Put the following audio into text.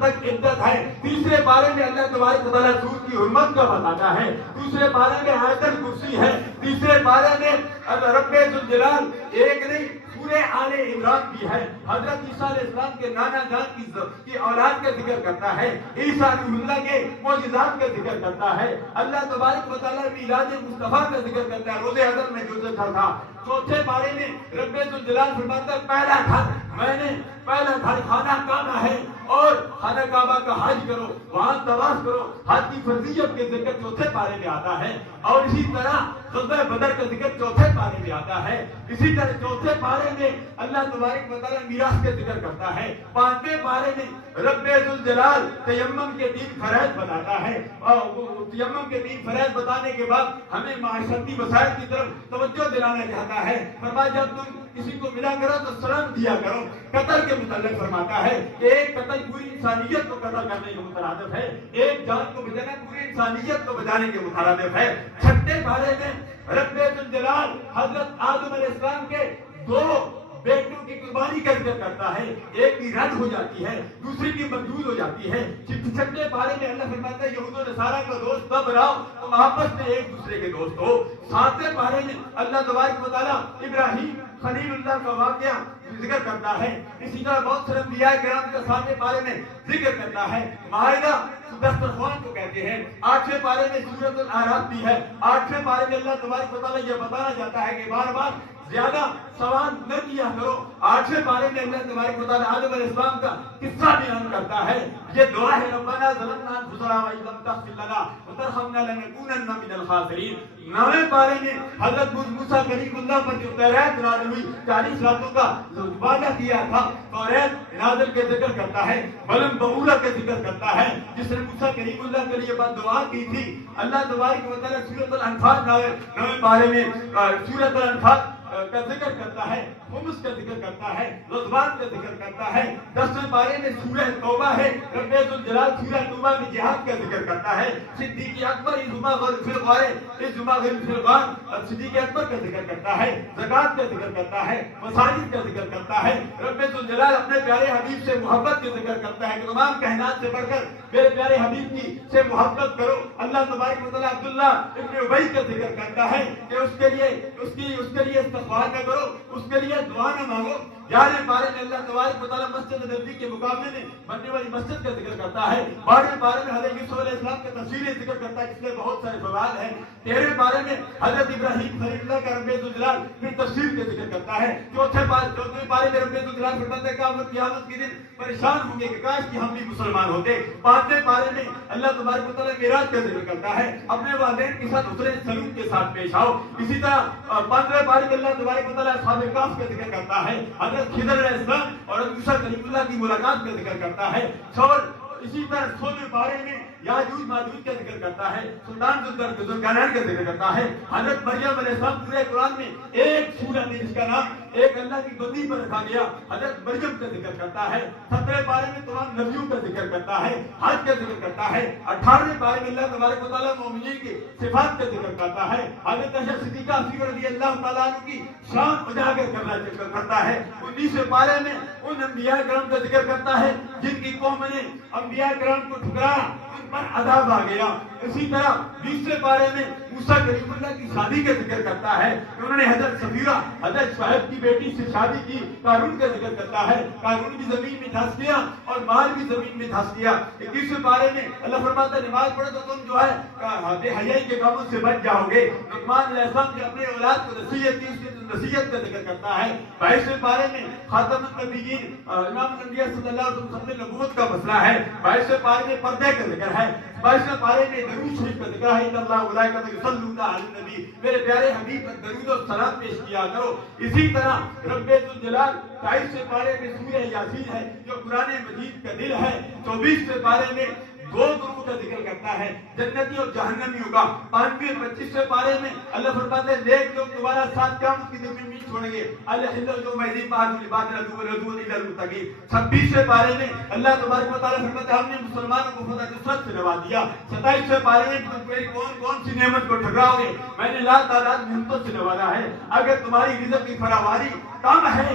تک عدت ہے. تیسرے پارے میں اللہ تبارک و تعالیٰ سود کی حرمت کا بتاتا ہے. دوسرے پارے میں آیت الکرسی ہے. تیسرے پارے میں رب ذوالجلال ایک نہیں پورے آل عمران کی ہے. حضرت عیسیٰ علیہ السلام کے نانا جان کی اولاد کا ذکر کرتا ہے. عیسیٰ علیہ اللہ کے معجزات کا ذکر کرتا ہے. اللہ تبارک و تعالیٰ میلاد مصطفیٰ کا ذکر کرتا ہے. روزے حضرت میں جو ذکر تھا. چوتھے پارے میں رب ذوالجلال فرماتا ہے پہلا گھر میں نے پہلا گھر خانہ کعبہ ہے اور خانہ کعبہ کا حج کرو, وہاں طواف کرو. حج کی فرضیت کے ذکر چوتھے پارے میں آتا ہے. اور اسی طرح غزوہ بدر کا ذکر چوتھے پارے میں آتا ہے. اسی طرح چوتھے پارے میں اللہ تبارک و تعالیٰ میراث کا ذکر کرتا ہے. پانچویں پارے میں رب ذوالجلال تیمم کے 3 فرائض بتاتا ہے. اور تیمم کے 3 فرائض بتانے کے بعد ہمیں معاشرتی مسائل کی طرف توجہ دلانا چاہتا ہے. فرمایا جب تم کسی کو ملا کرو تو سلام دیا کرو. قتل کے متعلق فرماتا ہے کہ ایک قتل پوری انسانیت کو قتل کرنے کے مترادف ہے. ایک جان کو بچانا پوری انسانیت کو بچانے کے مترادف ہے. چھٹے پارے میں رب ذوالجلال حضرت آدم علیہ السلام کے 2 بیٹوں کی قربانی کا ذکر کرتا ہے. ایک کی رد ہو جاتی ہے, دوسری کی مردود ہو جاتی ہے. چھٹے پارے میں اللہ فرماتا ہے یہود و نصارہ کا دوست تب رہو تم آپس میں ایک دوسرے کے دوست ہو. 7ویں پارے میں اللہ تبارک و تعالیٰ ابراہیم خلیل اللہ کا واقعہ ذکر کرتا ہے. اسی طرح بہت سارے انبیاء کرام کا 7ویں پارے میں ذکر کرتا ہے. مائدہ دسترخوان کو کہتے ہیں. 8ویں پارے میں سورۃ الاعراف بھی ہے. 8ویں پارے میں اللہ تبارک و تعالیٰ یہ بتانا چاہتا ہے کہ بار بار زیادہ سوال نہ کیا کرو. 8ویں پارے میں اللہ تبارک و تعالیٰ آدم علیہ السلام کا قصہ بیان کرتا ہے. یہ دعا ہے ربنا ظلمنا انفسنا وان لم تغفر لنا وترحمنا لنکونن من الخاسرین. 9ویں پارے میں حضرت موسیٰ کلیم اللہ پر جو تورات نازل ہوئی 40 راتوں کا وعدہ کیا تھا تورات نازل کے ذکر کرتا ہے. بلم بغورہ کے ذکر کرتا ہے جس نے موسیٰ کلیم اللہ کے لیے بات دعا کی تھی. اللہ تبارک و تعالیٰ سورۃ الانفال 9ویں پارے میں سورۃ الانفال کا ذکر کرتا ہے. خمس کا ذکر کرتا ہے. رضوان کا ذکر کرتا ہے. 10ویں پارے میں سورہ توبہ ہے. رب ذوالجلال سورہ توبہ میں جہاد کا ذکر کرتا ہے. صدیق اکبر صدیق اکبر کا ذکر کرتا ہے. زکات کا ذکر کرتا ہے. مساجد کا ذکر کرتا ہے. رب ذوالجلال اپنے پیارے حبیب سے محبت کا ذکر کرتا ہے کہ تمام کائنات سے بڑھ کر میرے پیارے حبیب کی سے محبت کرو. اللہ تبارک و تعالیٰ عبداللہ ابن ابی کا ذکر کرتا ہے کہ اس کے لیے استغفار نہ کرو, اس کے لیے دعا نہ مانگو. 11ویں پارے میں اللہ تبارک و تعالیٰ مسجد نبوی کے مقابلے میں بننے والی مسجد کا ذکر کرتا ہے. 12ویں پارے میں حضرت یوسف علیہ السلام کا تفصیلی ذکر کرتا ہے جس میں بہت سارے فوائد ہیں. 13ویں پارے میں حضرت ابراہیم خلیل اللہ کا رب ذوالجلال پھر تفصیل کا ذکر کرتا ہے. 4ویں پارے میں رب ذوالجلال فرماتا ہے کہ قیامت کے دن پریشان ہوں گے کہ کاش کہ ہم بھی مسلمان ہوتے. 5ویں پارے میں اللہ تبارک و تعالیٰ معراج کا ذکر کرتا ہے. اپنے والدین کے ساتھ حسن سلوک کے ساتھ پیش آؤ. اسی طرح 15ویں پارے میں اللہ تبارک و تعالیٰ اصحاب کہف کا ذکر کرتا ہے. حضرت خضر علیہ السلام اور موسیٰ کلیم اللہ کی ملاقات کا ذکر کرتا ہے. اور اسی طرح 16ویں پارے میں یاجوج ماجوج کا ذکر کرتا ہے. سلطان ذوالقرنین کا ذکر کرتا ہے. حضرت مریم علیہ السلام پورے قرآن میں ایک سورت ہے جس کا نام ایک اللہ کی بندی پر رکھا گیا, حضرت مریم کا ذکر کرتا ہے. 17ویں پارے میں تمام نبیوں کا ذکر کرتا ہے. حج کا ذکر کرتا ہے. 18ویں پارے میں اللہ تبارک و تعالیٰ مومنین کی صفات کا ذکر کرتا ہے. حضرت عائشہ صدیقہ رضی اللہ تعالیٰ عنہ کی شان اجاگر کرتا ہے. 19ویں پارے میں ان انبیاء کرام کا ذکر کرتا ہے جن کی قوم نے انبیاء کرام کو ٹھکرایا, ان پر عذاب آ گیا. اسی طرح 20ویں پارے میں موسیٰ کلیم اللہ کی شادی کا ذکر کرتا ہے کہ انہوں نے حضرت صفیرہ حضرت شعیب کی بیٹی سے شادی کی. قارون کا ذکر کرتا ہے. قارون بھی زمین میں دھس گیا اور مال بھی زمین میں دھس گیا. 21ویں پارے میں اللہ فرماتا ہے نماز پڑھو تو تم جو ہے بے حیائی کے کاموں سے بچ جاؤ گے. لقمان علیہ السلام جو اپنے اولاد کو نصیحت کی اس کی نصیحت کا ذکر کرتا ہے. 22ویں پارے میں خاتم النبیین امام الانبیاء صلی اللہ علیہ وسلم ختم نبوت کا مسئلہ ہے. 22ویں پارے میں پردے کا ذکر ہے. 22ویں پارے میں درود شریف کا ذکر ہے. ان اللہ ملائکۃ یصلون علی النبی, میرے پیارے حبیب پر درود و سلام پیش کیا کرو. اسی طرح رب ذوالجلال 23ویں پارے میں سورہ یاسین ہے جو قرآن مجید کا دل ہے. 24ویں پارے میں 2 گروہ کا ذکر کرتا ہے جنتی اور جہنمیوں کا. 25ویں پارے میں اللہ فرماتے ہیں نیک لوگ تمہارا ساتھ قیامت کی دن میں نہیں چھوڑیں گے. الحل جو میدی بعد لباد العدو الا المتقین. 26ویں پارے میں اللہ تبارک و تعالیٰ فرماتے ہیں ہم نے مسلمانوں کو فتح نصرت سے نواز دیا. 27ویں پارے میں تم میری کون سی نعمت کو ٹھکراؤ گے, میں نے لا تعداد نعمتوں سے نوازا ہے. اگر تمہاری رزق کی فراوانی کم ہے